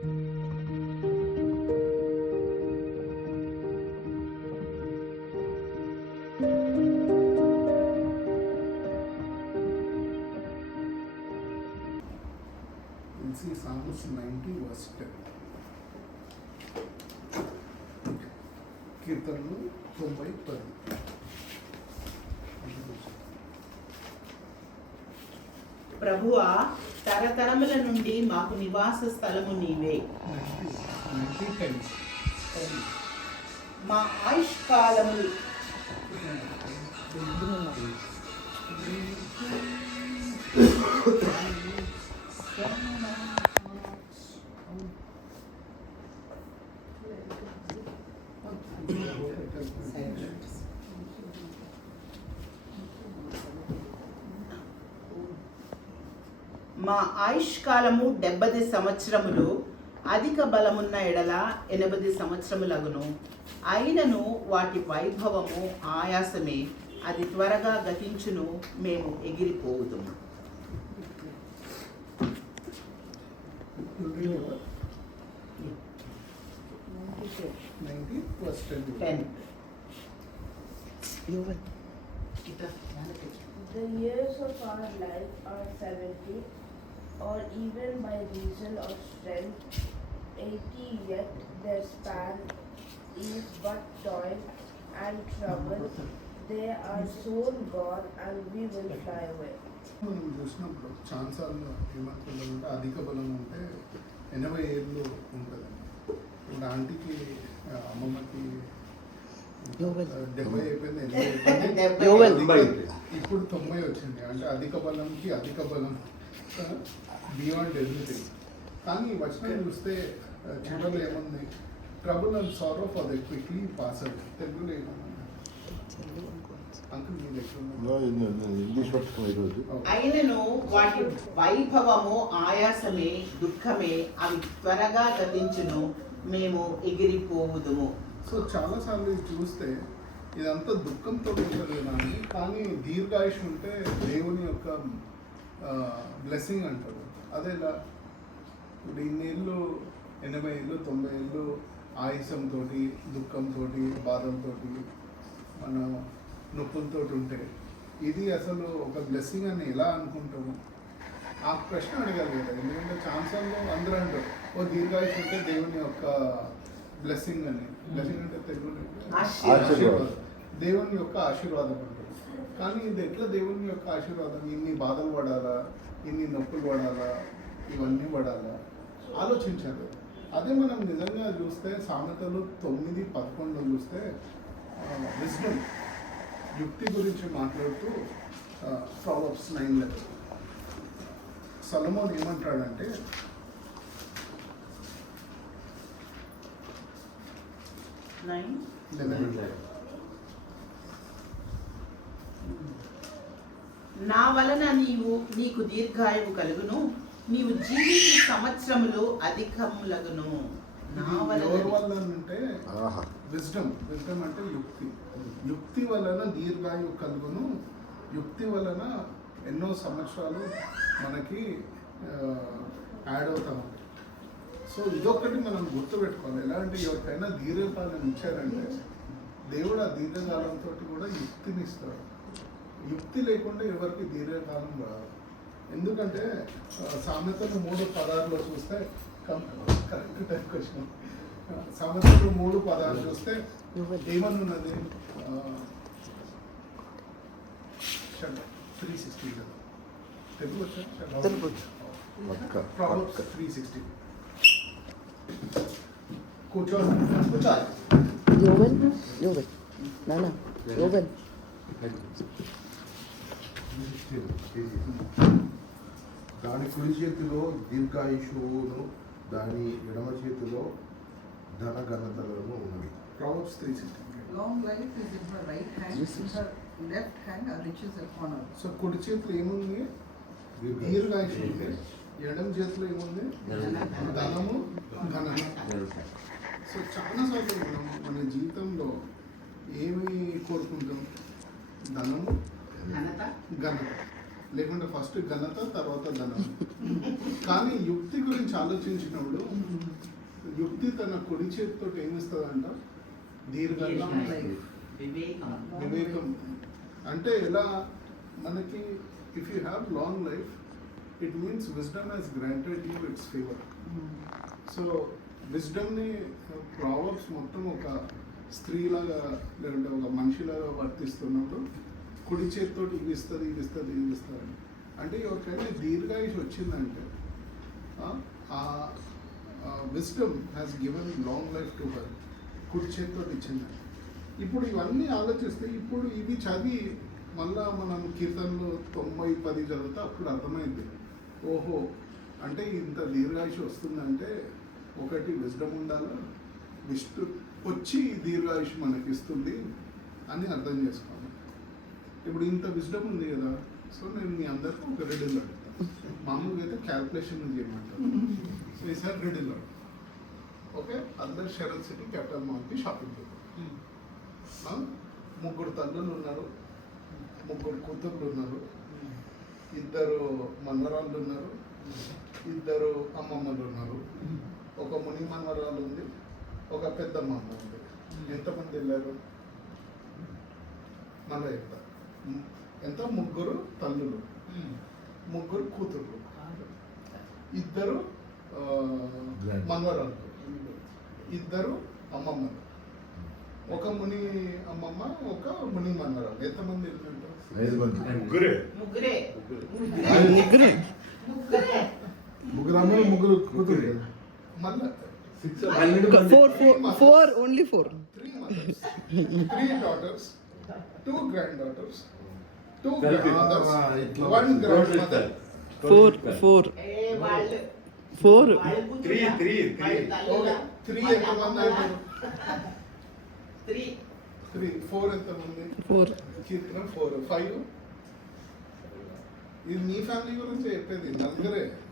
See Psalms 90 verse 10. కీర్తనలు 90:10. ప్రభువా, తరతరముల నుండి మాకు నివాస స్థలము నీవే. 90:10. మా ఆయుష్కాలము మా ఆయుష్కాలము 70 సంవత్సరములు, అధిక బలమున్న ఎడల 80 సంవత్సరములగును. అయినను వాటి వైభవము ఆయాసమే, అది త్వరగా గతించును, మేము ఎగిరిపోవుదుము. 90:10. The years of our life are 70, or even by reason of strength 80, yet their span is but toil and trouble. They are soon gone and we will fly away. మనం చూసినప్పుడు ఛాన్సాల్లో ఏమంటుందంటే అధిక బలం ఉంటే 80 ఏళ్ళు ఉంటుంది. ఇప్పుడు ఆంటీకి అమ్మమ్మకి 70 అయిపోయింది, 80 అయిపోయింది, ఇప్పుడు 90 వచ్చింది. అంటే అధిక బలంకి అధిక బలం బియాండ్ ఎవ్రీథింగ్. కానీ వచనం చూస్తే చివరిలో ఏముంది? Trouble and sorrow for the quickly pass out. తెలుగులో ఏమన్నా అయినను వాటి వైభవము ఆయాసమే, దుఃఖమే, అవి త్వరగా గతించును, మేము ఎగిరిపోవుదుము. సో చాలాసార్లు చూస్తే ఇదంతా దుఃఖంతో ఉంటుంది కానీ, కానీ దీర్ఘాయుష్ ఉంటే దేవుని యొక్క బ్లెస్సింగ్ అంటారు. అదేలా ఇప్పుడు ఇన్నేళ్ళు 80 ఏళ్ళు 90 ఏళ్ళు ఆయాసంతో, దుఃఖంతో, బాధలతో, మన నొప్పులతో ఉంటే ఇది అసలు ఒక బ్లెస్సింగ్ అని ఎలా అనుకుంటాము? ఆ ప్రశ్న అడగాలి కదా. ఎందుకంటే ఛాన్సాల్లో అందరూ అంటారు ఓ దీర్ఘాయుష్ ఉంటే దేవుని యొక్క బ్లెస్సింగ్ అని. బ్లెస్సింగ్ అంటే తెలుగులో ఆశీర్వాదం, దేవుని యొక్క ఆశీర్వాదం అంటారు. కానీ ఇది ఎట్లా దేవుని యొక్క ఆశీర్వాదం? ఇన్ని బాధలు పడాలా, ఇన్ని నొప్పులు పడాలా, ఇవన్నీ పడాలా? ఆలోచించాలి. అదే మనం నిజంగా చూస్తే సామెతలు 9:11 చూస్తే విజ్డమ్, యుక్తి గురించి మాట్లాడుతూ ప్రావర్బ్స్ 9:11 సొలొమోన్ ఏమంటాడంటే, నా వలన నీకు దీర్ఘాయువు కలుగును, నీవు జీవిత సంవత్సరములు అధికములగును. ఎవరి వల్ల అంటే విజ్డమ్ అంటే యుక్తి. యుక్తి వలన దీర్ఘాయువు కలుగును. యుక్తి వలన ఎన్నో సంవత్సరాలు మనకి యాడ్ అవుతాం. సో ఇదొక్కటి మనం గుర్తుపెట్టుకోవాలి. ఎలా అంటే ఎవరికైనా దీర్ఘకాలం ఇచ్చారంటే దేవుడు ఆ దీర్ఘకాలంతో కూడా యుక్తిని ఇస్తాడు. యుక్తి లేకుండా ఎవరికి దీర్ఘకాలం రాదు. ఎందుకంటే సామెతలు 3:16 చూస్తే కరెక్ట్ టైంకి వచ్చినాం. సామెతలు 3:16 చూస్తే ఏమని ఉన్నది? 360 కదా తెలుగు వచ్చా? ప్రాబ్లమ్స్ 360. కూర్చోవాలి. దాని కుడి చేతిలో దీర్ఘాయుషువును, దాని ఎడమ చేతిలో ధన ఘనతలను ఉన్నవి. Proverbs 3:16. Long life is in her right hand, in her left hand are riches and honor. So కుడి చేతిలో ఏముంది? దీర్ఘాయుషు ఉంది. ఎడమ చేతిలో ఏముంది? ధనము, ఘనత. సో చాలాసార్లు మనం మన జీవితంలో ఏమి కోరుకుంటాం? ధనము, ఘనత. లేకుంటే ఫస్ట్ ఘనత తర్వాత ధనం. కానీ యుక్తి గురించి ఆలోచించినప్పుడు యుక్తి తన కుడి చేతితో ఏమిస్తుందంట? దీర్ఘాయుష్యం. వివేకం. వివేకం అంటే ఎలా మనకి if you have long life it means wisdom has granted you its favour. So విజ్డమ్ని ప్రావర్బ్స్ మొత్తం ఒక స్త్రీలాగా లేదంటే ఒక మనిషిలాగా వర్తిస్తున్నప్పుడు కుడి చేతితో ఇవి ఇస్తుంది ఇది ఇస్తుంది ఇది ఇస్తుంది అంటే ఎవరికైనా దీర్ఘాయుష్ వచ్చిందంటే wisdom has given long life to her, కుడి చేతితో ఇచ్చిందండి. ఇప్పుడు ఇవన్నీ ఆలోచిస్తే ఇప్పుడు ఇవి చదివి మళ్ళా మనం కీర్తనలు 90-10 చదివితే అప్పుడు అర్థమైంది, ఓహో అంటే ఇంత దీర్ఘాయుష్ వస్తుందంటే ఒకటి విజ్డమ్ ఉండాలా, విష్ణు వచ్చి దీర్ఘాయుష్ మనకి ఇస్తుంది అని అర్థం చేసుకోవాలి. ఇప్పుడు ఇంత విజ్డమ్ ఉంది కదా, సో నేను మీ అందరికీ ఒక రెడీలో అడుగుతాను. మామూలుగా అయితే క్యాల్కులేషన్ చేయమంటారు. సో ఈసారి రెడీలో ఓకే, అందరు షరత్ సిటీ క్యాపిటల్ మాల్కి షాపింగ్ చేద్దాం. 3 తల్లులు ఉన్నారు, 3 కూతుర్లు ఉన్నారు, 2 మనవరాళ్ళు ఉన్నారు, 2 అమ్మమ్మలు ఉన్నారు, ఒక ముని మనవరాలు ఉంది, ఒక పెద్ద అమ్మమ్మ ఉంది. ఎంతమంది వెళ్ళారు? మళ్ళీ చెప్తా. ఎంత? 3 తల్లులు, 3 కూతుర్లు, 2 మనవరాళ్ళు, 2 అమ్మమ్మలు, ఒక ముని అమ్మమ్మ, ఒక ముని మనవరాలు. ఎంతమంది వెళ్ళినట్టు? 5 మంది. ముగ్గురే. ముగ్గురు అమ్మలు 3 కూతురు కదా. మళ్ళా 4 only 4. 3 mothers, 3 daughters, 2 granddaughters, 2 Correct. grandmothers, ఇట్లా 1 grandmother. 4 వాళ్ళు 4 వాళ్ళ కూతురు, వాళ్ళ తల్లుల, ఓకే, 3 ఎంతమంది అయిపోయారు? 3, 4 ఎంతమంది? 4 కీర్తన 4, 5. ఇది మీ ఫ్యామిలీ గురించి చెప్పేది,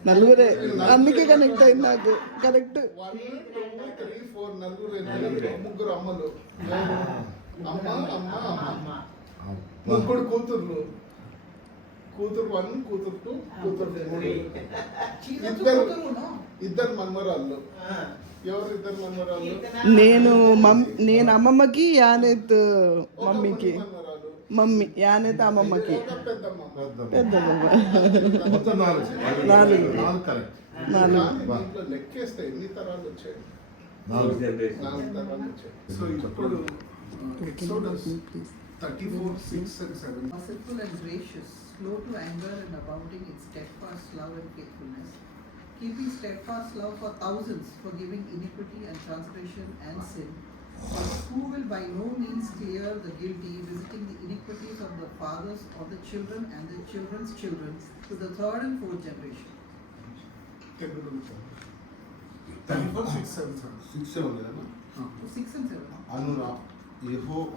నలుగురే, అందుకే కనెక్ట్ అయింది నాకు. కరెక్ట్. 1, 2, 3, 4 నలుగురు, 3 అమ్మలు, అమ్మ అమ్మ అమ్మ, 3 కూతుర్లు, కూతురు 1, కూతురు 2, కూతురు 3, ఇద్దరు మనవరాళ్ళు. ఎవరు 2 మనవరాళ్ళు? నేను అమ్మమ్మకి, యానెత్ మమ్మీకి. మనవరాలు, మమ్మీ యానెత్ అమ్మమ్మకి. ఒక పెద్దమ్మ. పెద్దమ్మ. మొత్తం 4. 4 కరెక్ట్. కానీ దీంట్లో లెక్కేస్తే ఎన్ని తరాలు వచ్చాయి? 4 తరాలు వచ్చాయి. సో ఇప్పుడు Exodus 34, 6 and 7. Merciful and gracious, slow to anger and abounding in steadfast love and faithfulness, keeping steadfast love for thousands, forgiving iniquity and transgression and sin, who will by no means clear the guilty, visiting the iniquities of the fathers of the children and the children's children to the 3rd and 4th generation. 34, 6, 7, 6, 7 కదా. 6 and 7.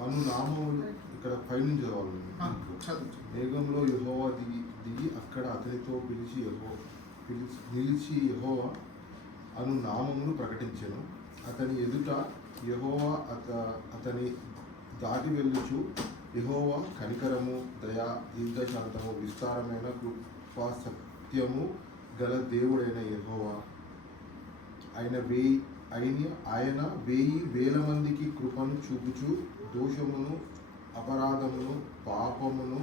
అనునామములు ఇక్కడ పైనుంచి చదవాలి. చదువు. మేఘంలో యెహోవా దిగి అక్కడ అతనితో నిలిచి యెహోవా అను నామమును ప్రకటించెను. అతని ఎదుట యెహోవా అతని దాటి వెళ్ళుచు, యెహోవా కనికరము, దయా, దీర్ఘశాంతము, విస్తారమైన కృపా సత్యము గల దేవుడైన యెహోవా, ఆయన 1000 మందికి కృపను చూపుచు, దోషమును, అపరాధమును, పాపమును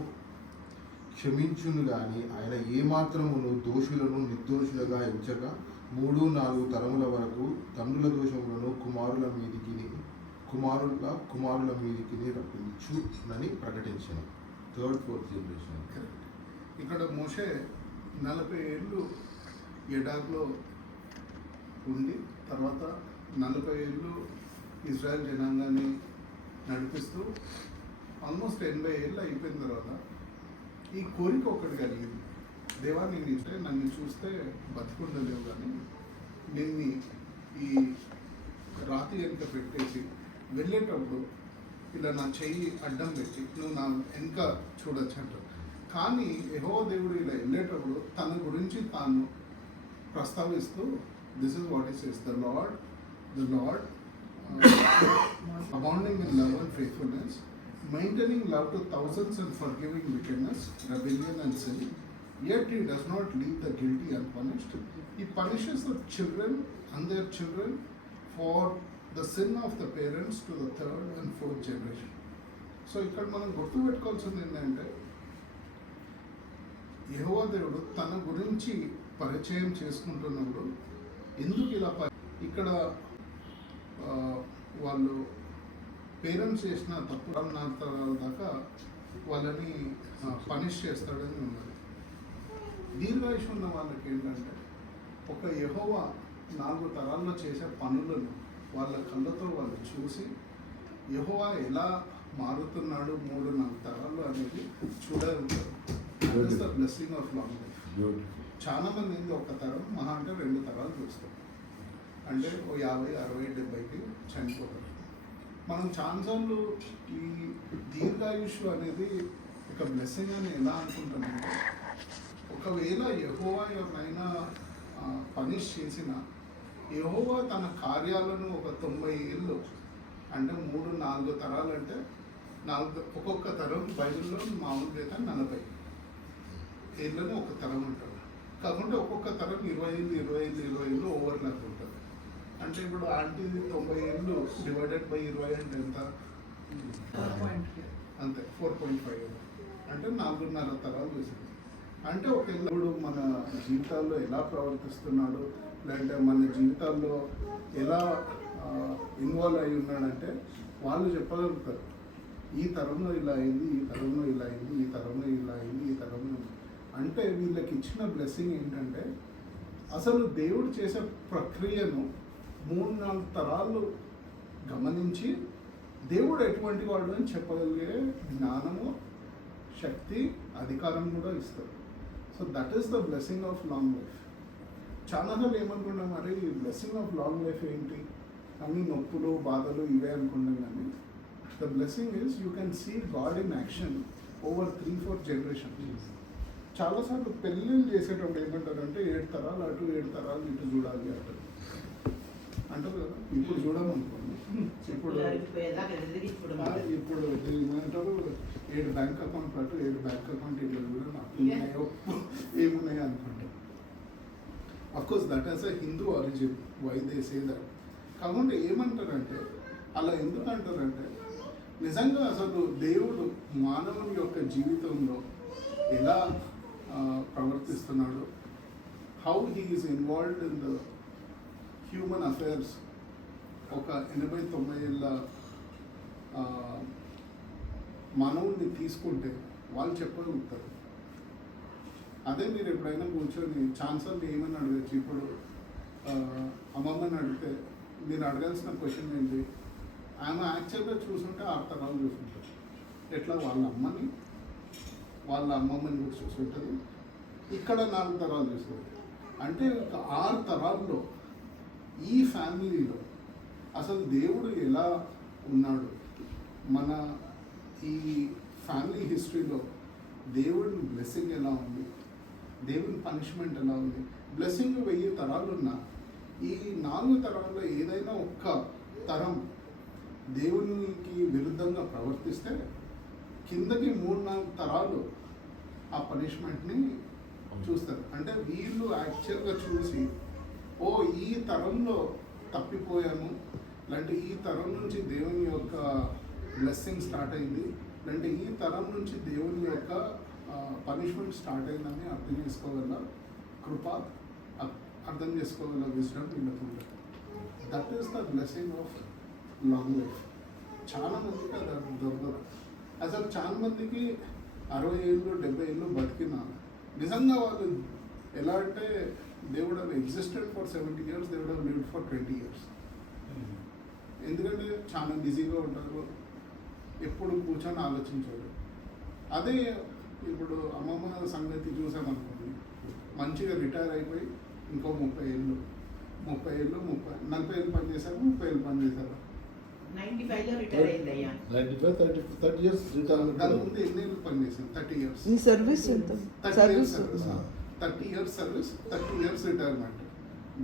క్షమించును గాని ఆయన ఏమాత్రమును దోషులను నిర్దోషులుగా ఎంచక 3-4 తరముల వరకు తండ్రుల దోషములను కుమారుల మీదికి రప్పించునని ప్రకటించాను. 3rd, 4th generation. ఇక్కడ మోషే 40 ఏళ్ళు ఎడారిలో ఉండి తర్వాత 40 ఏళ్ళు ఇజ్రాయెల్ జనాంగాన్ని నడిపిస్తూ ఆల్మోస్ట్ 80 ఏళ్ళు అయిపోయిన తర్వాత ఈ కోరిక ఒకటి కలిగింది. దేవా నేను ఇస్తే నన్ను చూస్తే బతికుండలేవు, కానీ నేను ఈ రాతి వెనుక పెట్టేసి వెళ్ళేటప్పుడు ఇలా నా చెయ్యి అడ్డం పెట్టి నువ్వు నా వెనుక చూడొచ్చు అంటారు. కానీ యెహోవా దేవుడు ఇలా వెళ్ళేటప్పుడు తన గురించి తాను ప్రస్తావిస్తూ this is what he says, the Lord abounding in love and faithfulness, maintaining love to thousands and forgiving wickedness, rebellion and sin, yet he does not leave the guilty unpunished. He punishes the children and their children for the sin of the parents to the third and fourth generation. So ఇక్కడ మనం గుర్తుపెట్టుకోవాల్సింది ఏంటంటే యెహోవా దేవుడు తన గురించి పరిచయం చేసుకుంటున్నప్పుడు ఎందుకు ఇలా ఇక్కడ వాళ్ళు పేరెంట్స్ చేసిన తప్పు తరాల దాకా వాళ్ళని పనిష్ చేస్తాడని ఉన్నది. దీర్ఘాయుష్ ఉన్న వాళ్ళకి ఏంటంటే ఒక యెహోవా 4 తరాల్లో చేసే పనులను వాళ్ళ కళ్ళతో వాళ్ళు చూసి యెహోవా ఎలా మారుతున్నాడు 3-4 తరాలు అనేది చూడగలుగుతారు. That is the blessing of long life. చాలా మంది ఏంటి ఒక తరం మహా అంటే 2 తరాలు చూస్తారు, అంటే ఓ 50, 60, 70కి చనిపోతారు. మనం చాలాసార్లు ఈ దీర్ఘాయుష్ అనేది ఒక బ్లెస్సింగ్ అని ఎలా అనుకుంటామంటే ఒకవేళ యెహోవా ఎవరైనా పనిష్ చేసిన యెహోవా తన కార్యాలను ఒక 90 ఏళ్ళు అంటే 3-4 తరాలు అంటే 4 ఒక్కొక్క తరం బైబిల్లో మామూలుగా అయితే 40 ఏళ్ళని ఒక తరం ఉంటుంది. కాకుంటే ఒక్కొక్క తరం 25 ఓవర్లాప్ ఉంటుంది. అంటే ఇప్పుడు ఆంటీ 90 ఏళ్ళు డివైడెడ్ బై 20 అంటే ఎంత? అంతే 4.5 అంటే 4.5 తరాలు చూసింది. అంటే ఒక ఇప్పుడు మన జీవితాల్లో ఎలా ప్రవర్తిస్తున్నాడు లేదంటే మన జీవితాల్లో ఎలా ఇన్వాల్వ్ అయి ఉన్నాడంటే వాళ్ళు చెప్పగలుగుతారు ఈ తరంలో ఇలా అయింది, ఈ తరంలో ఇలా అయింది, ఈ తరంలో ఇలా అయింది, ఈ తరంలో. అంటే వీళ్ళకి ఇచ్చిన బ్లెస్సింగ్ ఏంటంటే అసలు దేవుడు చేసే ప్రక్రియను 3-4 తరాలు గమనించి దేవుడు ఎటువంటి వాడు అని చెప్పగలిగే జ్ఞానము, శక్తి, అధికారం కూడా ఇస్తారు. So that is the blessing of long life. చాలాసార్లు ఏమనుకున్నాం, మరి బ్లెస్సింగ్ ఆఫ్ లాంగ్ లైఫ్ ఏంటి, అన్ని నొప్పులు బాధలు ఇవే అనుకున్నాం. కానీ the blessing is you can see God in action over 3-4 generations. చాలాసార్లు పెళ్ళిళ్ళు చేసేటప్పుడు ఏమంటారంటే 7 తరాలు అటు 7 తరాలు ఇటు చూడాలి అంటారు అంటారు కదా. ఇప్పుడు చూడమనుకోండి, ఇప్పుడు ఇప్పుడు ఏమంటారు 7 బ్యాంక్ అకౌంట్ అటు 7 బ్యాంక్ అకౌంట్ ఇట్లా కూడా నాకు ఏమున్నాయి అనుకుంటారు. Of course that is a Hindu origin, why they say that. కాకుండా ఏమంటారంటే అలా ఎందుకు అంటారంటే నిజంగా అసలు దేవుడు మానవుని యొక్క జీవితంలో ఎలా ప్రవర్తిస్తున్నాడు, how he is involved in the human affairs. ఒక 80-90 ఏళ్ళ మానవుడిని తీసుకుంటే వాళ్ళు చెప్పగలుగుతారు. అదే మీరు ఎప్పుడైనా కూర్చొని ఛాన్సర్ని ఏమని అడగచ్చు. ఇప్పుడు అమ్మమ్మని అడిగితే మీరు అడగాల్సిన క్వశ్చన్ ఏంటి, ఆమె యాక్చువల్గా చూసుంటే 6 తరాలు చూసుంటారు. ఎట్లా వాళ్ళ అమ్మని వాళ్ళ అమ్మమ్మని కూడా చూసుంటుంది, ఇక్కడ 4 తరాలు చూస్తుంది. అంటే ఒక 6 తరాల్లో ఈ ఫ్యామిలీలో అసలు దేవుడు ఎలా ఉన్నాడు, మన ఈ ఫ్యామిలీ హిస్టరీలో దేవుడి బ్లెస్సింగ్ ఎలా ఉంది, దేవుని పనిష్మెంట్ ఎలా ఉంది. బ్లెస్సింగ్ 1000 తరాలు ఉన్నా ఈ 4 తరాల్లో ఏదైనా ఒక్క తరం దేవునికి విరుద్ధంగా ప్రవర్తిస్తే కిందకి 3-4 తరాలు ఆ పనిష్మెంట్ని చూస్తారు. అంటే వీళ్ళు యాక్చువల్గా చూసి ఓ ఈ తరంలో తప్పిపోయాము, లేదంటే ఈ తరం నుంచి దేవుని యొక్క బ్లెస్సింగ్ స్టార్ట్ అయింది, లేదంటే ఈ తరం నుంచి దేవుని యొక్క పనిష్మెంట్ స్టార్ట్ అయిందని అర్థం చేసుకోగల కృప, అర్థం చేసుకోగల విజ్డమ్ వీళ్ళకు ఉంటుంది. That is the blessing of long life. చాలా మందికి అది దొరకదు. అసలు చాలా మందికి 60 ఏళ్ళు 70 ఏళ్ళు బతికినా నిజంగా వాళ్ళు ఎలా అంటే they would have existed for 70 years, they would have lived for 20 years. ఎందుకంటే చాలా బిజీగా ఉంటారు, ఎప్పుడు కూర్చొని ఆలోచించారు. అదే ఇప్పుడు అమ్మమ్మ సంగతి చూసామనుకోండి, మంచిగా రిటైర్ అయిపోయి ఇంకో 30 ఏళ్ళు 40 ఏళ్ళు పనిచేశారు, 30 ఏళ్ళు పనిచేశారు. 95లో రిటైర్ అయింది అయ్యా. 95, 30 years రిటైర్మెంట్. దాని ముందు ఎన్ని ఏళ్ళు పనిచేశారు? 30 years. నీ సర్వీస్ ఎంత? 30 years service service, 30 years service, 30 years retirement.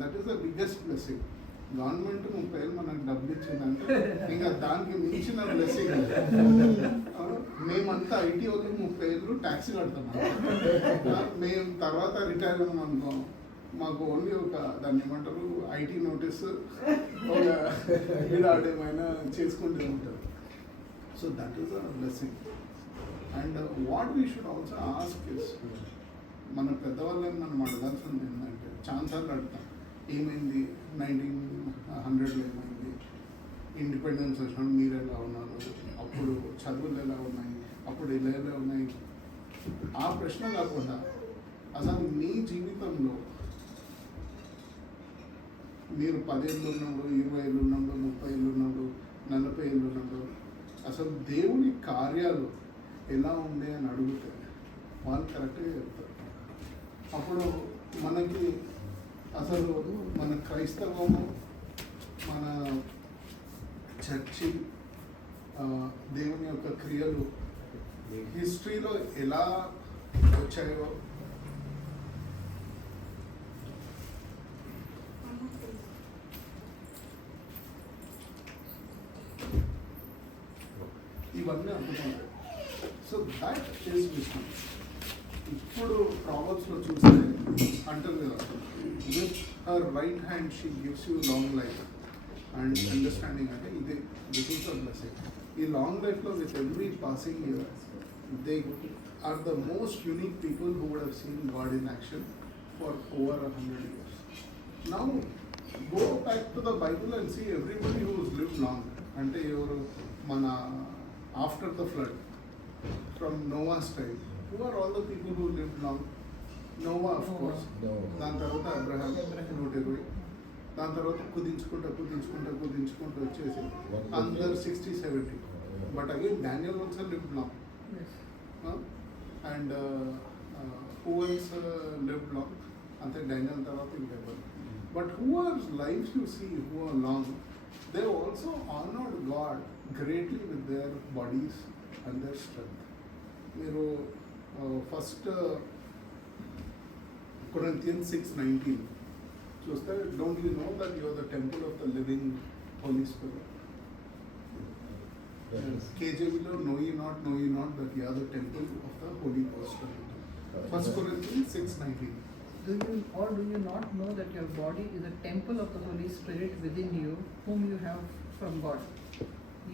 That is the biggest blessing. Government 30 ఏళ్ళు మనకు డబ్బులు ఇచ్చిందంటే ఇంకా దానికి మించిన బ్లెస్సింగ్. మేమంతా ఐటీ వాళ్ళు 30 ఏళ్ళు ట్యాక్సీ కడతాం. మేము తర్వాత రిటైర్ అయ్యాం అనుకో, మాకు ఓన్లీ ఒక దాన్ని ఏమంటారు ఐటీ నోటీస్ ఒక ఏమైనా చేసుకుంటూ ఉంటారు. So that is a blessing. And what we should also ask is, మన పెద్దవాళ్ళని మనం అడగాల్సింది ఏంటంటే, ఛాన్సార్లు అడుగుతాం ఏమైంది 1900లో ఏమైంది, ఇండిపెండెన్స్ వచ్చినప్పుడు మీరు ఎలా ఉన్నారు, అప్పుడు చదువులు ఎలా ఉన్నాయి, అప్పుడు ఎలా ఉన్నాయి, ఆ ప్రశ్న కాకుండా అసలు మీ జీవితంలో మీరు 10 ఏళ్ళు ఉన్నప్పుడు, 20 ఏళ్ళు ఉన్నప్పుడు, 30 ఏళ్ళు ఉన్నప్పుడు, 40 ఏళ్ళు ఉన్నప్పుడు అసలు దేవుని కార్యాలు ఎలా ఉండే అని అడిగితే వాళ్ళు కరెక్ట్గా చెప్తారు. అప్పుడు మనకి అసలు మన క్రైస్తవము, మన చర్చి, దేవుని యొక్క క్రియలు హిస్టరీలో ఎలా వచ్చాయో ఇవన్నీ అర్థమవుతాయి. So that is wisdom. ఇప్పుడు ప్రాబ్లమ్స్లో చూస్తే అంటారు కదా, with her right hand she gives you long life and understanding. అంటే ఇదే దిస్ ఈస్ ద బ్లెస్సింగ్. ఈ లాంగ్ లైఫ్లో with every passing year they are the most unique people who would have seen God in action for over 100 years. Now go back to the Bible and see everybody who is live long. అంటే ఎవరు మన after the flood from నోవాస్ time, who are all the people who lived long? Noah, of course. దాని తర్వాత Abraham 120, దాని తర్వాత కుదించుకుంటూ వచ్చేసి అందరు 60-70. But again Daniel also lived long. And who else lived long? అంతే డానియల్ తర్వాత ఇంకెవరు. But who are lives you see who are long, they also honored God greatly with their bodies and their strength. మీరు first Corinthians 6:19 చూస్తే, don't you know that you are the temple of the living holy spirit. కేజీబీలో know you not that you are the temple of the holy ghost. First Corinthians 6:19. Do you not know that your body is a temple of the Holy Spirit within you, whom you have from God?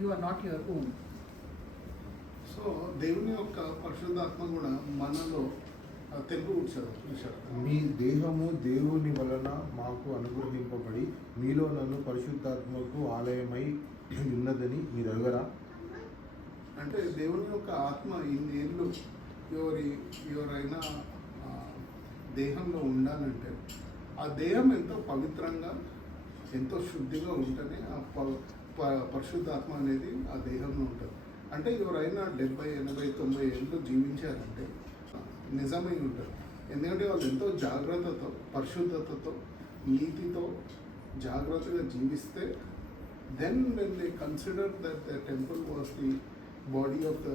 You are not your own. So దేవుని యొక్క పరిశుద్ధాత్మ కూడా మనలో తెలుగు వచ్చారు. మీ దేహము దేవుని వలన మాకు అనుగ్రహింపబడి మీలో నన్ను పరిశుద్ధాత్మకు ఆలయమై ఉన్నదని మీరు ఎరుగరా? అంటే దేవుని యొక్క ఆత్మ ఇన్నేళ్ళు ఎవరైనా దేహంలో ఉండాలంటే ఆ దేహం ఎంతో పవిత్రంగా, ఎంతో శుద్ధిగా ఉంటేనే ఆ పరిశుద్ధాత్మ అనేది ఆ దేహంలో ఉంటుంది. అంటే ఎవరైనా 70, 80, 90 ఏళ్ళు జీవించారంటే నిజమై ఉంటారు. ఎందుకంటే వాళ్ళు ఎంతో జాగ్రత్తతో, పరిశుద్ధతతో, నీతితో జాగ్రత్తగా జీవిస్తే, then when they consider that the temple was the body of the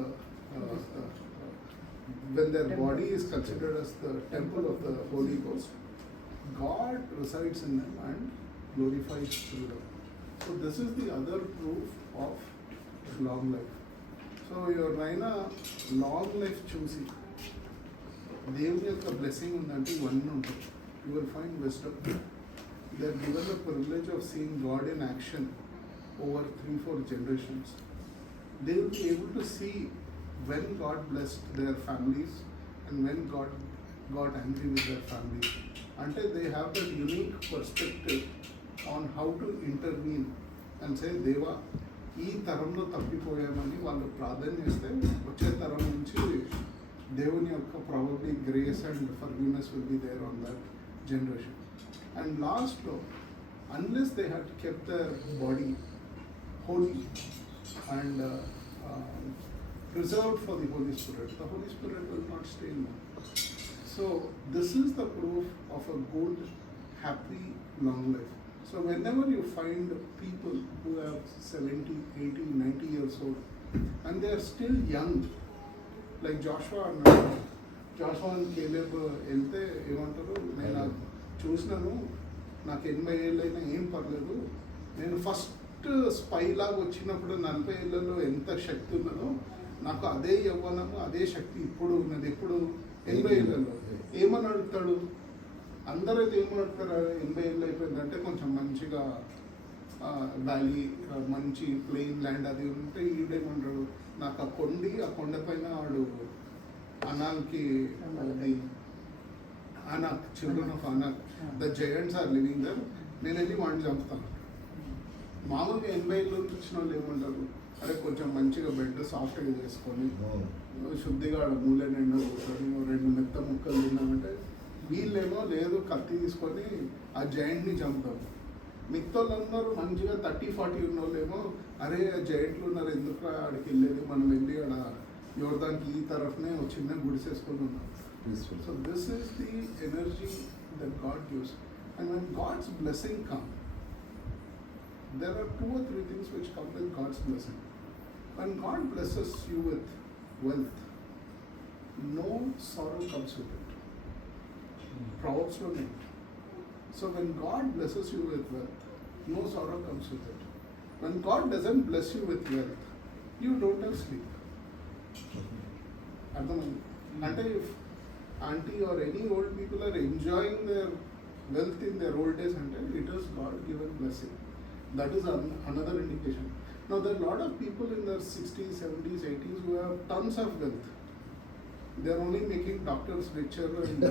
when their body is considered as the temple of the Holy Ghost, God resides in them and glorifies through them. So this is the other proof of long life. So ఎవరైనా long life చూసి దేవుని యొక్క blessing ఉందంటే ఇవన్నీ ఉంటాయి. You will find wisdom. They are given the privilege of seeing God in action over 3-4 generations. They will be able to see when God blessed their families and when God got angry with their families. Ante they have that unique perspective on how to intervene and say, Deva, ఈ తరంలో తప్పిపోయామని వాళ్ళు ప్రార్థన చేస్తే వచ్చే తరం నుంచి దేవుని యొక్క probably grace and forgiveness will be there on that generation. And లాస్ట్లో unless they have kept their body holy and preserved for the Holy Spirit, the Holy Spirit will not stay in them. So this is the proof of a good, happy, long life. So whenever you find people who have 70, 80, 90 years old and they are still young, like Joshua and Caleb వెళ్తే ఏమంటారు, నేను చూసినాను నాకు 80 ఏళ్ళైనా ఏం పర్లేదు, నేను first spy లాగా వచ్చినప్పుడు 40 ఏళ్ళలో ఎంత శక్తి ఉన్నదో నాకు అదే యవ్వనము అదే శక్తి ఇప్పుడు ఉన్నది. ఇప్పుడు 80 ఏళ్ళలో ఏమని అడుగుతాడు? అందరైతే ఏమని అడుగుతారు? 80 ఏళ్ళు అయిపోయిందంటే కొంచెం మంచిగా వ్యాలీ, మంచి ప్లెయిన్ ల్యాండ్ అది ఉంటే ఈడేమంటాడు, నాకు ఆ కొండి, ఆ కొండపైన వాడు అనాల్కి అది Anak, children of Anak, the giants are living there, నేను వెళ్ళి వాడిని చంపుతాను. మామూలుగా 80 ఏళ్ళు వచ్చిన వాళ్ళు ఏమంటారు, అరే కొంచెం మంచిగా బెడ్ సాఫ్ట్గా చేసుకొని శుద్ధిగా ఆడ మూలే నిండా కూర్చొని 2 మెత్త ముక్కలు తిన్నామంటే, వీళ్ళేమో లేదు కత్తి తీసుకొని ఆ జైంట్ని చంపుతారు. మిగతా వాళ్ళందరూ మంచిగా 30-40 ఉన్న వాళ్ళేమో అరే జైంట్లు ఉన్నారు ఎందుకు ఆడికి వెళ్ళేది, మనం వెళ్ళి ఆడ యోర్దానికి ఈ తరఫునే ఒక చిన్న గుడిసేసుకొని ఉన్నాం. So this is the energy that God gives. And when God's blessing come, there are 2 or 3 things which come with God's blessing. When God blesses you with wealth, no sorrow comes with it. Proverbs 1:8. So when God blesses you with wealth, no sorrow comes with it. When God doesn't bless you with wealth, you don't have sleep. And if auntie or any old people are enjoying their wealth in their old days, it is God given blessing. That is another indication. Now there are a lot of people in their 60s, 70s, 80s who have tons of wealth. They are only making doctors richer and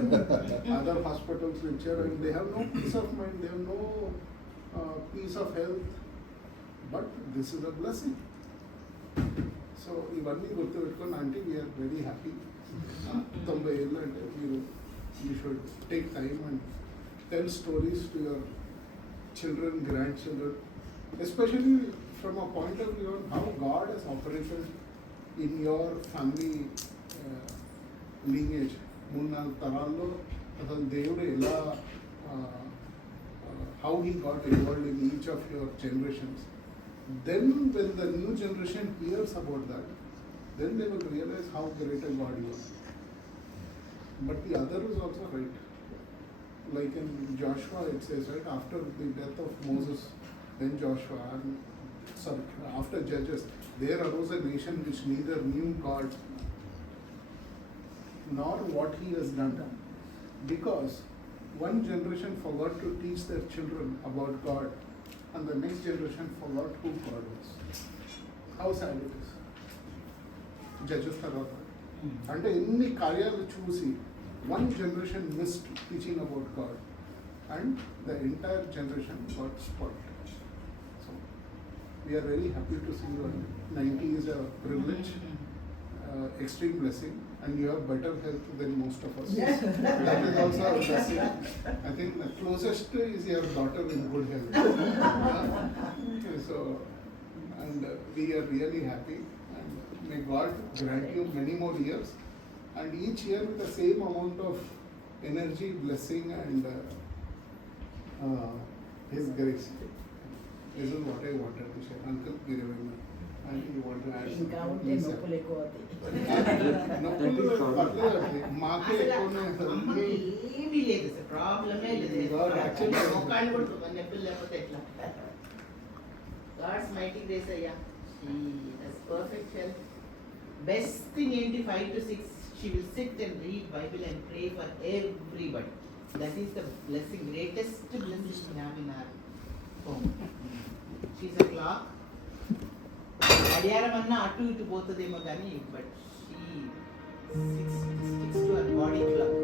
other hospitals richer, and they have no peace of mind, they have no peace of health. But this is a blessing. So ఇవన్నీ గుర్తుపెట్టుకొని అంటే we are very happy. 90 ఏళ్ళు అంటే మీరు you should take time and tell stories to your children, grandchildren, especially from a point of view on how God has operated in your family lineage. 3-4 తరాల్లో అసలు దేవుడు ఎలా how he got involved in each of your generations. Then when the new generation hears about that, then they will realize how great a God you are. But the other is also right. Like in Joshua it says, right, after the death of Moses, then Joshua, after Judges, there arose a nation which neither knew God nor what he has done. Because one generation forgot to teach their children about God, and the next generation forgot who God was. How sad it is. Judges తర్వాత అంటే ఎన్ని కార్యాలు చూసి one generation missed teaching about God, and the entire generation got spoiled. So we are very happy to see you. 90 is a privilege, extreme blessing, and you have better health than most of us. That is also a blessing. I think the closest is your daughter in good health. So, and we are really happy, and may God grant you many more years. And each year with the same amount of energy, blessing, and His grace. This is what I wanted to share. Uncle, Girivana, and you want to add ఇంకా something? ఉంటే Please, sir. నొప్పులు ఎక్కువ అవుతాయి. నొప్పులు పర్లేదు, మాకే ఎక్కువ అమ్మకి ఏమీ లేదు సార్, ప్రాబ్లమే లేదు. God actually- మోకాళ్ళు కూడా నొప్పులు లేకపోతే ఎట్లా? God's mighty grace అయ్యా. She has perfect health. Best thing ఏంటి, 5 to 6 she will sit and read Bible and pray for everybody. That is the blessing, greatest blessing we have in our home. She's a clock. గడియారం అన్నా అటు ఇటు పోతుందేమో కానీ, but she sticks to her body clock.